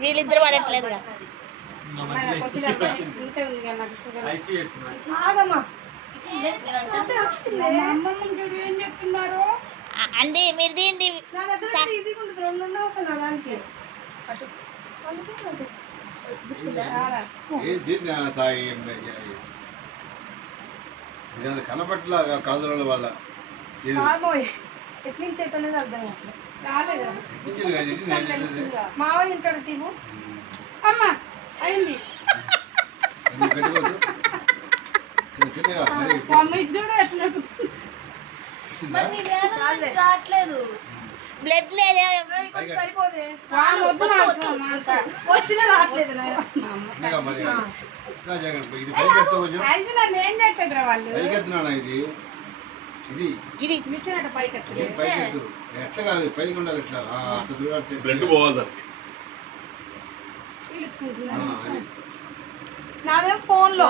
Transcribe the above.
వీళ్ళిద్దరు పడట్లేదు కదా. అండి మీరు దీన్ని కనపట్ల కలదల వల్ల ఎట్ల నుంచి అయితే అర్థం మావయ్య ఉంటాడు తీము అమ్మ అయింది రావట్లేదు బ్లడ్ లేదా సరిపోదే వచ్చినా రావట్లేదు ఇది ఇది మిషన్ అట్ట పైకి పైకి ఎట్లా కాదు పైకి ఉండాలి ఎట్లా బ్లడ్ పోవాలి నాదేం ఫోన్ లో